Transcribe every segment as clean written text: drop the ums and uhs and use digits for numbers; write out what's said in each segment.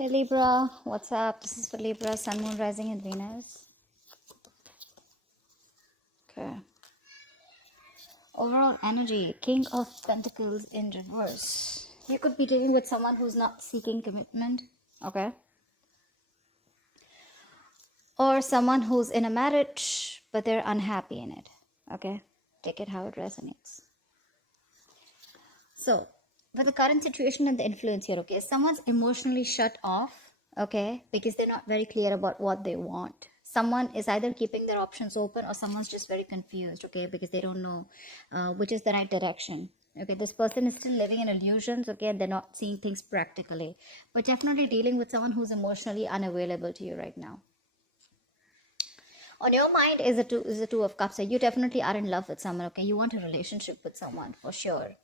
Hey Libra, what's up? This is for Libra, Sun, Moon, Rising, and Venus. Okay. Overall energy, King of Pentacles in reverse. You could be dealing with someone who's not seeking commitment, okay? Or someone who's in a marriage, but they're unhappy in it, okay? Take it how it resonates. So, with the current situation and the influence here, okay, someone's emotionally shut off, okay, because they're not very clear about what they want. Someone is either keeping their options open or someone's just very confused, okay, because they don't know which is the right direction. Okay, this person is still living in illusions, okay, and they're not seeing things practically, but definitely dealing with someone who's emotionally unavailable to you right now. On your mind is the two of cups. So you definitely are in love with someone, okay, you want a relationship with someone for sure.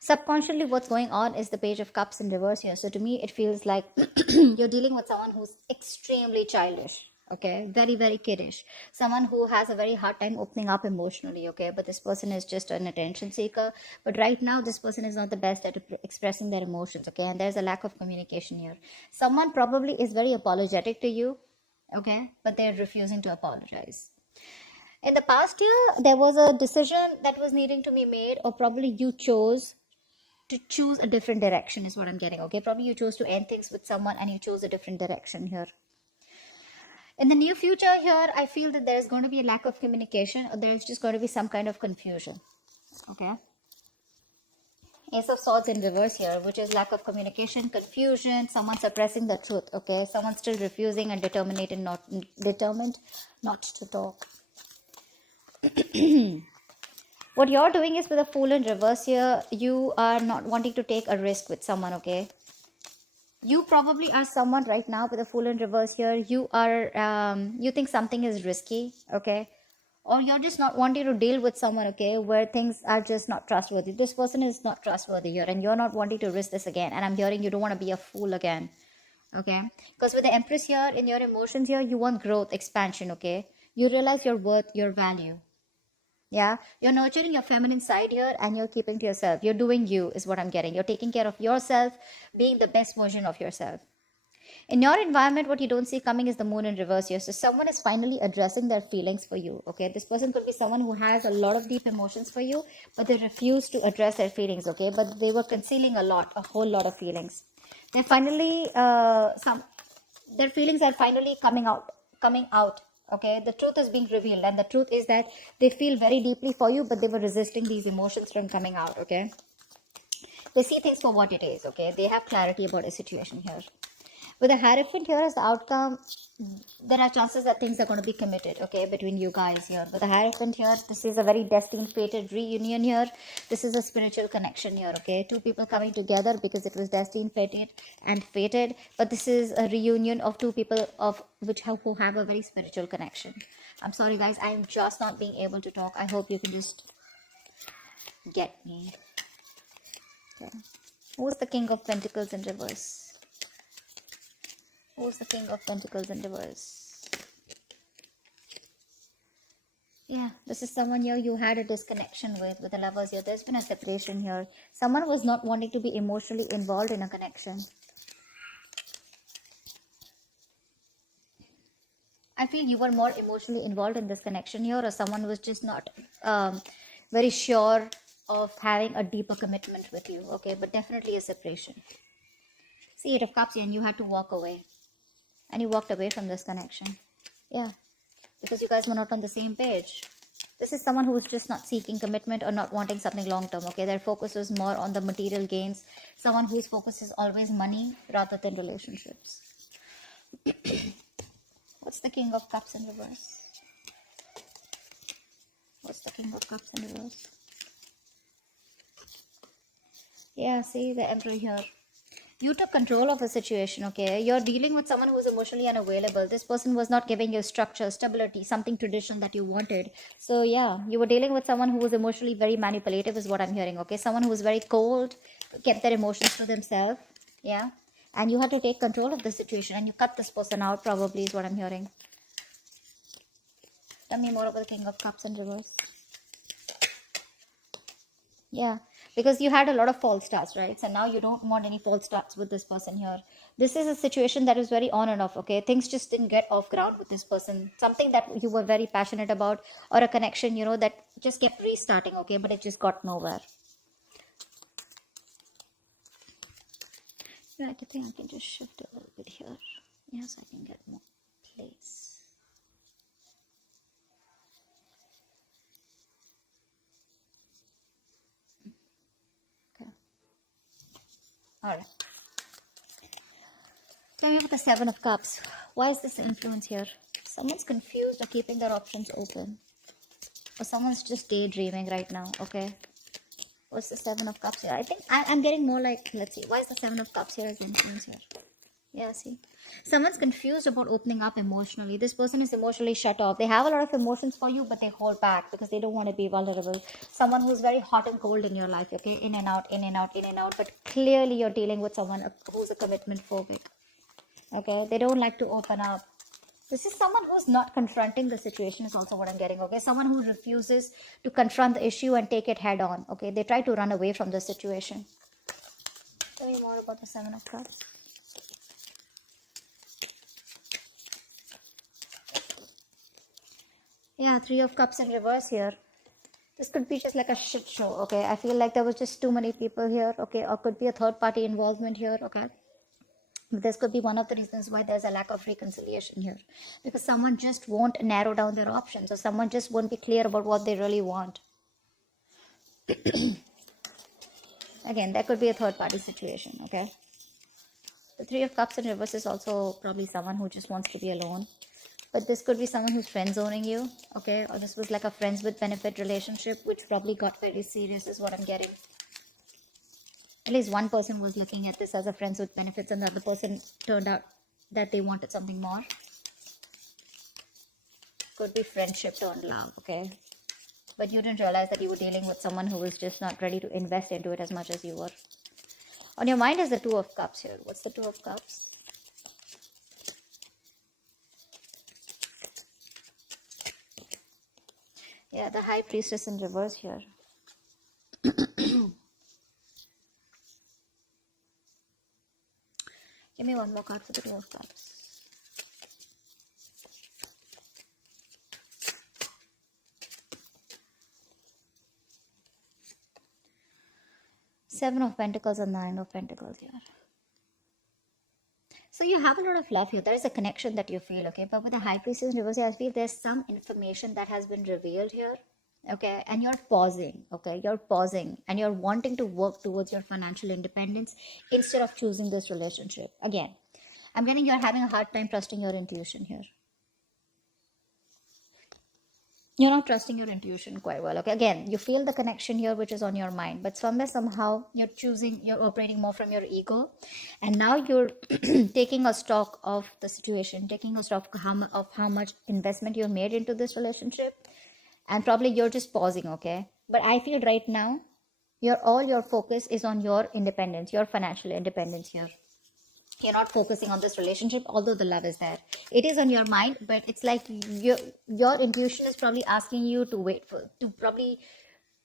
Subconsciously, what's going on is the Page of Cups in reverse here. So to me, it feels like you're dealing with someone who's extremely childish, okay, very, very kiddish, someone who has a very hard time opening up emotionally, okay, but this person is just an attention seeker. But right now, this person is not the best at expressing their emotions, okay, and there's a lack of communication here. Someone probably is very apologetic to you, okay, but they're refusing to apologize. In the past year, there was a decision that was needing to be made, or probably you chose to choose a different direction is what I'm getting, okay? Probably you chose to end things with someone and you chose a different direction here. In the near future here, I feel that there's going to be a lack of communication, or there's just going to be some kind of confusion, okay? Ace of Swords in reverse here, which is lack of communication, confusion, someone suppressing the truth, okay? Someone still refusing and determined not to talk. What you're doing is with a Fool in reverse here, you are not wanting to take a risk with someone, okay? You probably are someone right now with a Fool in reverse here. You are, you think something is risky, okay? Or you're just not wanting to deal with someone, okay, where things are just not trustworthy. This person is not trustworthy here, and you're not wanting to risk this again. And I'm hearing you don't want to be a fool again, okay? Because with the Empress here, in your emotions here, you want growth, expansion, okay? You realize your worth, your value. Yeah, you're nurturing your feminine side here and you're keeping to yourself. You're doing you is what I'm getting. You're taking care of yourself, being the best version of yourself. In your environment, what you don't see coming is the Moon in reverse here. So someone is finally addressing their feelings for you. Okay, this person could be someone who has a lot of deep emotions for you, but they refuse to address their feelings. Okay, but they were concealing a whole lot of feelings. They're finally their feelings are finally coming out. Okay, the truth is being revealed, and the truth is that they feel very deeply for you, but they were resisting these emotions from coming out. Okay, they see things for what it is. Okay, they have clarity about a situation here. With the Hierophant here as the outcome, there are chances that things are going to be committed, okay, between you guys here. With the Hierophant here, this is a very destined, fated reunion here. This is a spiritual connection here, okay? Two people coming together because it was destined, fated. But this is a reunion of two people who have a very spiritual connection. I'm sorry, guys. I'm just not being able to talk. I hope you can just get me. Okay. Who's the King of Pentacles in reverse? Who's the King of Pentacles in reverse? Yeah, this is someone here you had a disconnection with the Lovers here. There's been a separation here. Someone was not wanting to be emotionally involved in a connection. I feel you were more emotionally involved in this connection here, or someone was just not very sure of having a deeper commitment with you. Okay, but definitely a separation. See, Eight of Cups here, and you had to walk away. And you walked away from this connection. Yeah, because you guys were not on the same page. This is someone who is just not seeking commitment or not wanting something long term, okay? Their focus is more on the material gains. Someone whose focus is always money rather than relationships. What's the King of Cups in reverse? What's the King of Cups in reverse? Yeah, see the Emperor here. You took control of a situation, okay? You're dealing with someone who is emotionally unavailable. This person was not giving you structure, stability, something traditional that you wanted. So yeah, you were dealing with someone who was emotionally very manipulative is what I'm hearing, okay? Someone who was very cold, kept their emotions to themselves, yeah? And you had to take control of the situation and you cut this person out probably is what I'm hearing. Tell me more about the King of Cups in reverse. Yeah, because you had a lot of false starts, right? So now you don't want any false starts with this person here. This is a situation that is very on and off, okay? Things just didn't get off ground with this person. Something that you were very passionate about, or a connection, you know, that just kept restarting, okay? But it just got nowhere. Right, I think I can just shift a little bit here. Yes, I can get more place. Okay. Alright. Coming up with the Seven of Cups. Why is this influence here? Someone's confused or keeping their options open. Or someone's just daydreaming right now, okay? What's the Seven of Cups here? I think I'm getting more like, let's see, why is the Seven of Cups here as influence here? Yeah, see? Someone's confused about opening up emotionally. This person is emotionally shut off. They have a lot of emotions for you, but they hold back because they don't want to be vulnerable. Someone who's very hot and cold in your life, okay? In and out, in and out, in and out. But clearly you're dealing with someone who's a commitment phobic. Okay? They don't like to open up. This is someone who's not confronting the situation is also what I'm getting, okay? Someone who refuses to confront the issue and take it head on, okay? They try to run away from the situation. Tell me more about the Seven of Cups. Yeah, Three of Cups in reverse here. This could be just like a shit show, okay? I feel like there was just too many people here, okay? Or could be a third party involvement here, okay? This could be one of the reasons why there's a lack of reconciliation here, because someone just won't narrow down their options, or someone just won't be clear about what they really want. Again, that could be a third party situation, okay? The Three of Cups in reverse is also probably someone who just wants to be alone, but this could be someone who's friend zoning you, okay? Or this was like a friends with benefit relationship which probably got very serious is what I'm getting. At least one person was looking at this as a friends with benefits, and the other person turned out that they wanted something more. Could be friendship turned love, okay? But you didn't realize that you were dealing with someone who was just not ready to invest into it as much as you were. On your mind is the Two of Cups here. What's the Two of Cups? Yeah, the High Priestess in reverse here. Give me one more card for the Two of Cups. Seven of Pentacles and Nine of Pentacles here. So you have a lot of love here. There is a connection that you feel, okay? But with the High Priestess in reverse, I feel there's some information that has been revealed here, okay? And you're pausing, okay? You're pausing and you're wanting to work towards your financial independence instead of choosing this relationship. Again, I'm getting you're having a hard time trusting your intuition here. You're not trusting your intuition quite well, okay? Again, you feel the connection here which is on your mind, but somewhere somehow you're operating more from your ego, and now you're taking a stock of the situation, taking a stock of how much investment you made into this relationship, and probably you're just pausing, okay? But I feel right now all your focus is on your independence, your financial independence here. You're not focusing on this relationship, although the love is there. It is on your mind, but it's like your intuition is probably asking you to probably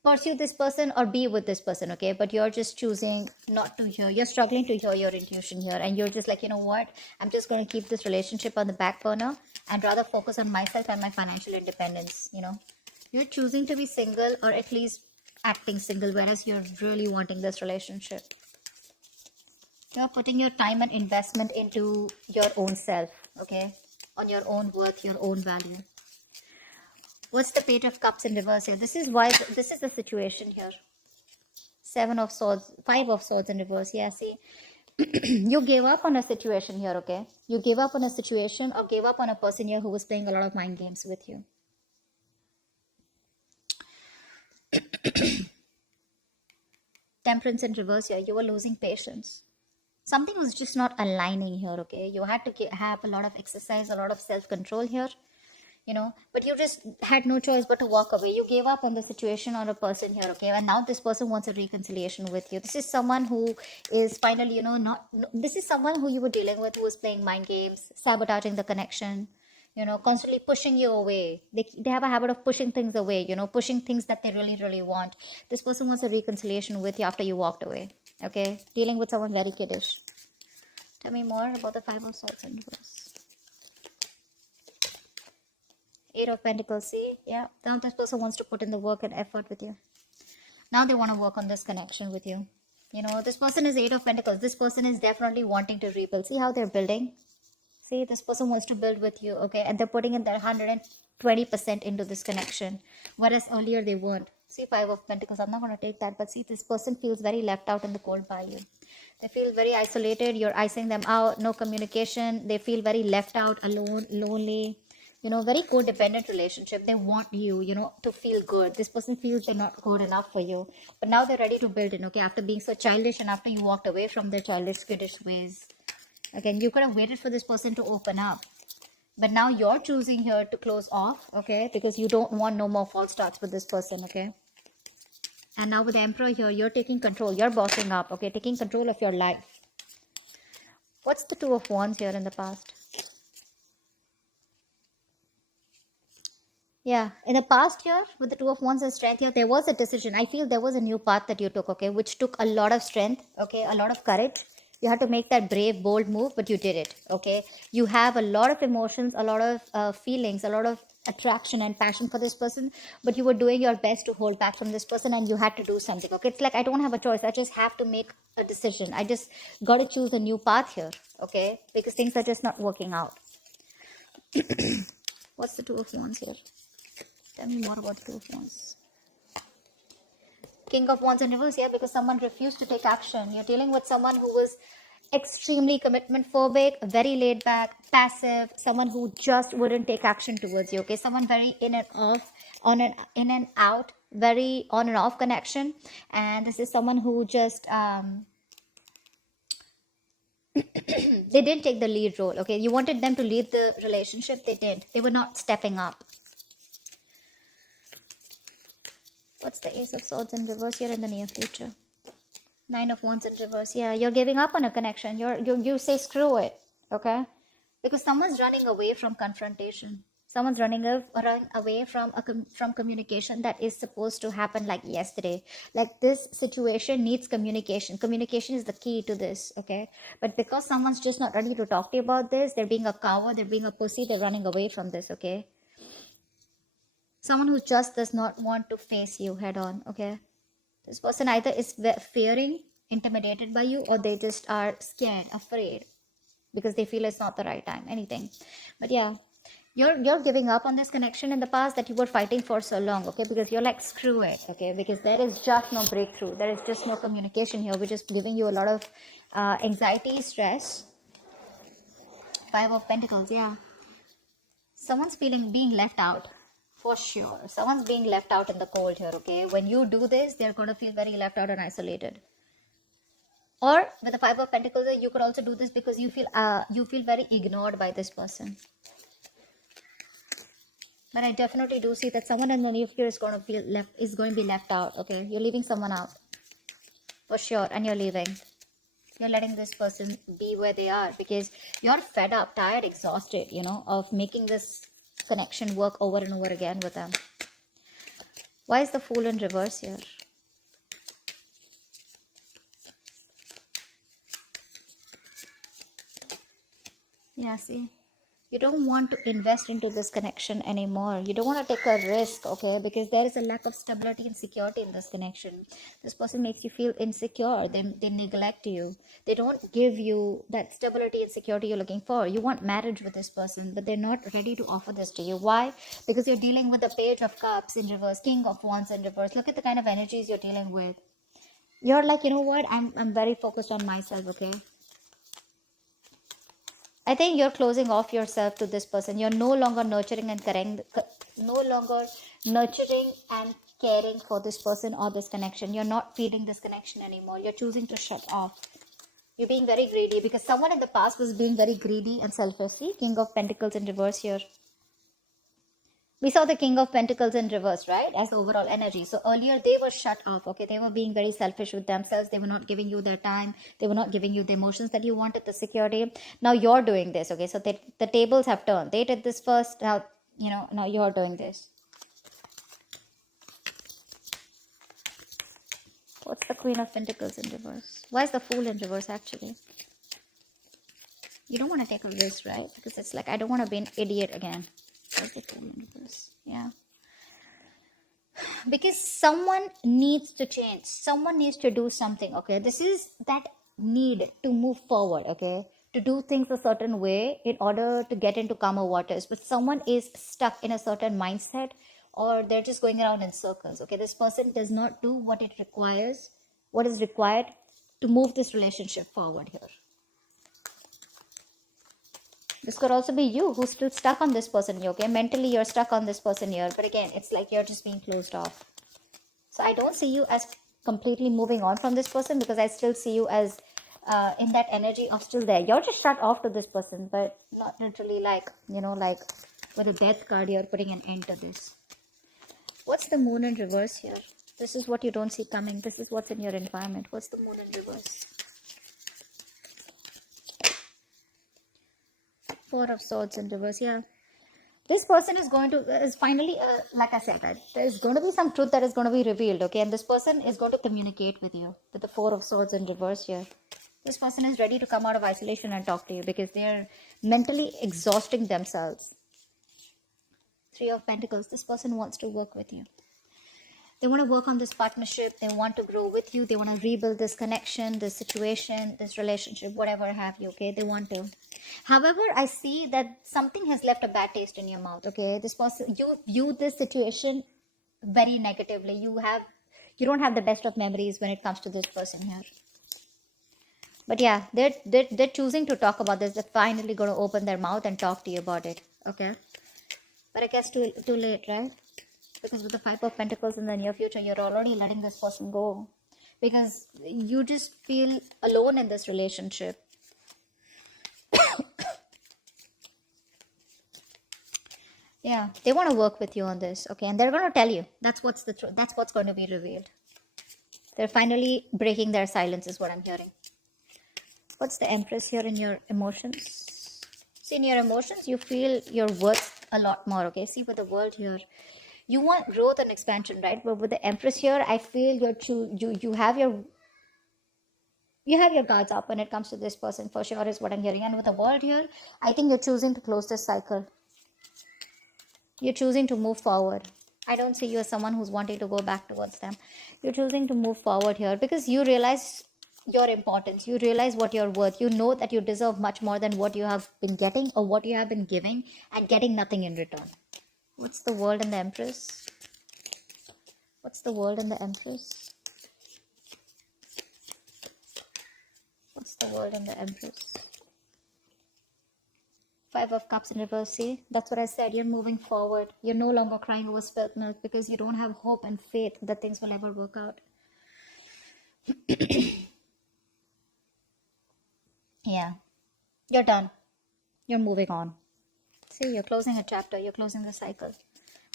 pursue this person or be with this person, okay? But you're just choosing not to hear. You're struggling to hear your intuition here, and you're just like, you know what? I'm just going to keep this relationship on the back burner and rather focus on myself and my financial independence, you know? You're choosing to be single, or at least acting single, whereas you're really wanting this relationship. You're putting your time and investment into your own self, okay? On your own worth, your own value. What's the Page of Cups in reverse here? This is the situation here. Seven of Swords, Five of Swords in reverse. Yeah, see? You gave up on a situation here, okay? You gave up on a situation or gave up on a person here who was playing a lot of mind games with you. Temperance in reverse here. You were losing patience. Something was just not aligning here, okay? You had to have a lot of exercise, a lot of self-control here, you know, but you just had no choice but to walk away. You gave up on the situation or a person here, okay? And now this person wants a reconciliation with you. This is someone who is finally, you know, this is someone who you were dealing with who was playing mind games, sabotaging the connection, constantly pushing you away. They have a habit of pushing things away, pushing things that they really, really want. This person wants a reconciliation with you after you walked away, okay? Dealing with someone very kiddish. Tell me more about the Five of Swords in reverse. Eight of Pentacles, see? Yeah, now this person wants to put in the work and effort with you. Now they want to work on this connection with you. This person is Eight of Pentacles. This person is definitely wanting to rebuild. See how they're building? See, this person wants to build with you, okay? And they're putting in their 120% into this connection. Whereas earlier they weren't. See, Five of Pentacles. I'm not going to take that. But see, this person feels very left out in the cold by you. They feel very isolated. You're icing them out. No communication. They feel very left out, alone, lonely. Very codependent relationship. They want you, to feel good. This person feels they're not good enough for you. But now they're ready to build in, okay? After being so childish and after you walked away from their childish, kiddish ways. Again, you could have waited for this person to open up. But now you're choosing here to close off, okay? Because you don't want no more false starts with this person, okay? And now with the Emperor here, you're taking control. You're bossing up, okay? Taking control of your life. What's the Two of Wands here in the past? Yeah, in the past here, with the Two of Wands and Strength here, there was a decision. I feel there was a new path that you took, okay? Which took a lot of strength, okay? A lot of courage. You had to make that brave, bold move, but you did it, okay? You have a lot of emotions, a lot of feelings, a lot of attraction and passion for this person, but you were doing your best to hold back from this person and you had to do something, okay? It's like, I don't have a choice. I just have to make a decision. I just got to choose a new path here, okay? Because things are just not working out. What's the Two of Wands here? Tell me more about the Two of Wands. King of Wands in reverse, yeah, because someone refused to take action. You're dealing with someone who was extremely commitment phobic, very laid back, passive, someone who just wouldn't take action towards you, okay? Someone very in and off, in and out, very on and off connection. And this is someone who just, they didn't take the lead role, okay? You wanted them to lead the relationship, they didn't. They were not stepping up. What's the Ace of Swords in reverse here in the near future? Nine of Wands in reverse. Yeah, you're giving up on a connection. You say screw it, okay? Because someone's running away from confrontation. Someone's running away from communication that is supposed to happen like yesterday. Like this situation needs communication. Communication is the key to this, okay? But because someone's just not ready to talk to you about this, they're being a coward, they're being a pussy, they're running away from this, okay? Someone who just does not want to face you head on, okay? This person either is fearing, intimidated by you, or they just are scared, afraid, because they feel it's not the right time, anything. But yeah, you're giving up on this connection in the past that you were fighting for so long, okay? Because you're like, screw it, okay? Because there is just no breakthrough. There is just no communication here, which is giving you a lot of anxiety, stress. Five of Pentacles, yeah. Someone's being left out. For sure. Someone's being left out in the cold here, okay? When you do this, they're going to feel very left out and isolated. Or with the Five of Pentacles, you could also do this because you feel very ignored by this person. But I definitely do see that someone in the near future is going to be left out, okay? You're leaving someone out. For sure. And you're leaving. You're letting this person be where they are because you're fed up, tired, exhausted, of making this connection work over and over again with them. Why is the Fool in reverse here? Yeah, see, you don't want to invest into this connection anymore. You don't want to take a risk, okay? Because there is a lack of stability and security in this connection. This person makes you feel insecure. They neglect you. They don't give you that stability and security you're looking for. You want marriage with this person, but they're not ready to offer this to you. Why? Because you're dealing with the Page of Cups in reverse, King of Wands in reverse. Look at the kind of energies you're dealing with. You're like, you know what? I'm very focused on myself, okay? I think you're closing off yourself to this person. You're no longer nurturing and caring for this person or this connection. You're not feeling this connection anymore. You're choosing to shut off. You're being very greedy because someone in the past was being very greedy and selfish. See, King of Pentacles in reverse here. We saw the King of Pentacles in reverse, right? As the overall energy. So earlier they were shut off, okay? They were being very selfish with themselves. They were not giving you their time. They were not giving you the emotions that you wanted, the security. Now you're doing this, okay? So the tables have turned. They did this first. Now, now you're doing this. What's the Queen of Pentacles in reverse? Why is the Fool in reverse, actually? You don't want to take a risk, right? Because it's like, I don't want to be an idiot again. Where's the Fool in reverse? Yeah. Because someone needs to change. Someone needs to do something, okay? This is that need to move forward, okay? To do things a certain way in order to get into calmer waters. But someone is stuck in a certain mindset, or they're just going around in circles, okay? This person does not do what it requires, what is required to move this relationship forward here. This could also be you who's still stuck on this person here, okay? Mentally, you're stuck on this person here. But again, it's like you're just being closed off. So I don't see you as completely moving on from this person, because I still see you as in that energy of still there. You're just shut off to this person, but not literally like, like with a death card, you're putting an end to this. What's the Moon in reverse here? This is what you don't see coming. This is what's in your environment. What's the Moon in reverse? Four of Swords in reverse. Yeah, this person is finally like I said, that there's going to be some truth that is going to be revealed, okay? And this person is going to communicate with you with the Four of Swords in reverse here. This person is ready to come out of isolation and talk to you, because they're mentally exhausting themselves. Three of Pentacles. This person wants to work with you. They want to work on this partnership. They want to grow with you. They want to rebuild this connection, this situation, this relationship, whatever have you, okay? They want to. However, I see that something has left a bad taste in your mouth, okay? This person, you view this situation very negatively. You don't have the best of memories when it comes to this person here. But yeah, they're choosing to talk about this. They're finally going to open their mouth and talk to you about it, okay? But I guess too late, right? Because with the Five of Pentacles in the near future, you're already letting this person go. Because you just feel alone in this relationship. Yeah, they want to work with you on this, okay? And they're going to tell you. That's what's the truth. That's what's going to be revealed. They're finally breaking their silence, is what I'm hearing. What's the Empress here in your emotions? See, in your emotions, you feel your worth a lot more, okay? See, with the World here, you want growth and expansion, right? But with the Empress here, I feel you have your guards up when it comes to this person, for sure, is what I'm hearing. And with the World here, I think you're choosing to close this cycle. You're choosing to move forward. I don't see you as someone who's wanting to go back towards them. You're choosing to move forward here because you realize your importance. You realize what you're worth. You know that you deserve much more than what you have been getting or what you have been giving and getting nothing in return. What's the World and the Empress? What's the World and the Empress? What's the World and the Empress? Five of Cups in reverse. See, that's what I said. You're moving forward. You're no longer crying over spilt milk because you don't have hope and faith that things will ever work out. Yeah, you're done. You're moving on. See, you're closing a chapter. You're closing the cycle.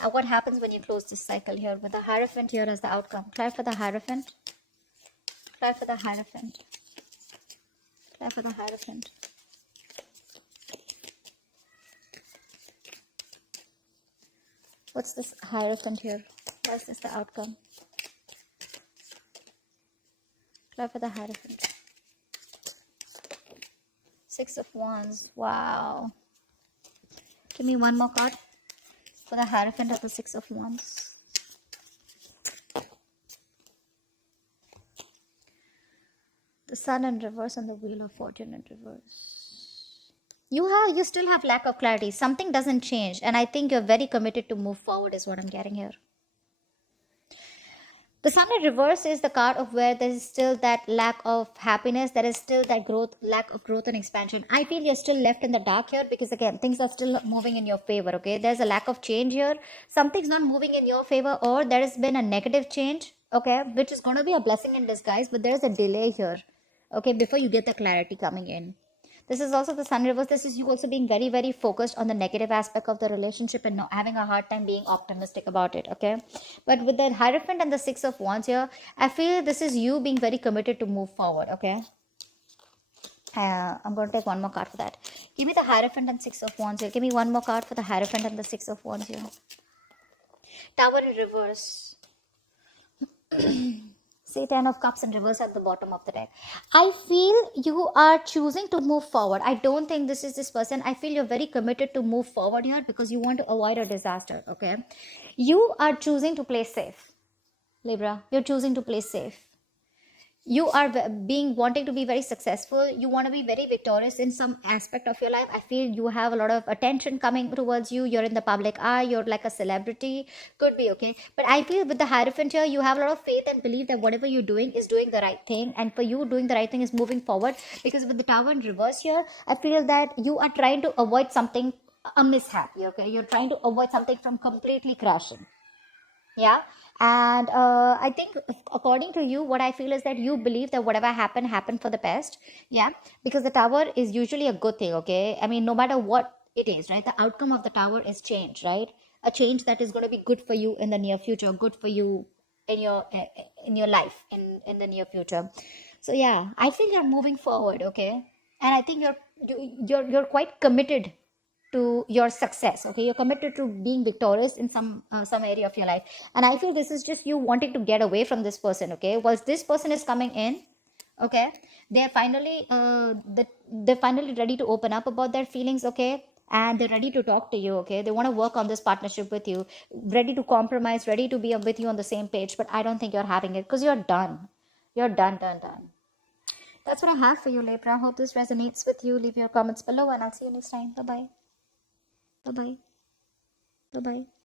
And what happens when you close this cycle here with the Hierophant here as the outcome? Cry for the Hierophant. Cry for the Hierophant. Cry for the Hierophant. What's this Hierophant here? Why is this the outcome? Cry for the Hierophant. Six of Wands. Wow. Give me one more card for the Hierophant of the Six of Wands. The Sun in reverse and the Wheel of Fortune in reverse. You still have lack of clarity. Something doesn't change, and I think you're very committed to move forward is what I'm getting here. The Sun in reverse is the card of where there is still that lack of happiness. There is still that lack of growth and expansion. I feel you're still left in the dark here because, again, things are still not moving in your favor, okay? There's a lack of change here. Something's not moving in your favor, or there has been a negative change, okay? Which is going to be a blessing in disguise, but there's a delay here, okay? Before you get the clarity coming in. This is also the sun reverse. This is you also being very, very focused on the negative aspect of the relationship and not having a hard time being optimistic about it, okay? But with the Hierophant and the Six of Wands here, I feel this is you being very committed to move forward, okay? I'm going to take one more card for that. Give me the Hierophant and Six of Wands here. Give me one more card for the Hierophant and the Six of Wands here. Tower in reverse. Say 10 of Cups in reverse at the bottom of the deck. I feel you are choosing to move forward. I don't think this is this person. I feel you're very committed to move forward here because you want to avoid a disaster, okay? You are choosing to play safe, Libra. You're choosing to play safe. You are being wanting to be very successful. You want to be very victorious in some aspect of your life. I feel you have a lot of attention coming towards you. You're in the public eye. You're like a celebrity. Could be, okay? But I feel with the Hierophant here, you have a lot of faith and belief that whatever you're doing is doing the right thing, and for you, doing the right thing is moving forward. Because with the Tower in reverse here, I feel that you are trying to avoid something, a mishap, okay? You're trying to avoid something from completely crashing. Yeah. And I think according to you, what I feel is that you believe that whatever happened for the best. Yeah, because the Tower is usually a good thing, okay? I mean, no matter what it is, right, the outcome of the Tower is change, right? A change that is going to be good for you in the near future, good for you in your life in the near future. So yeah, I feel you're moving forward, okay? And I think you're quite committed to your success, okay? You're committed to being victorious in some area of your life. And I feel this is just you wanting to get away from this person, okay? Once this person is coming in, okay, they're finally they're finally ready to open up about their feelings, okay? And they're ready to talk to you, okay? They want to work on this partnership with you, ready to compromise, ready to be with you on the same page. But I don't think you're having it because you're done. You're done. That's what I have for you, Libra. Hope this resonates with you. Leave your comments below and I'll see you next time. Bye bye. Bye bye. Bye bye.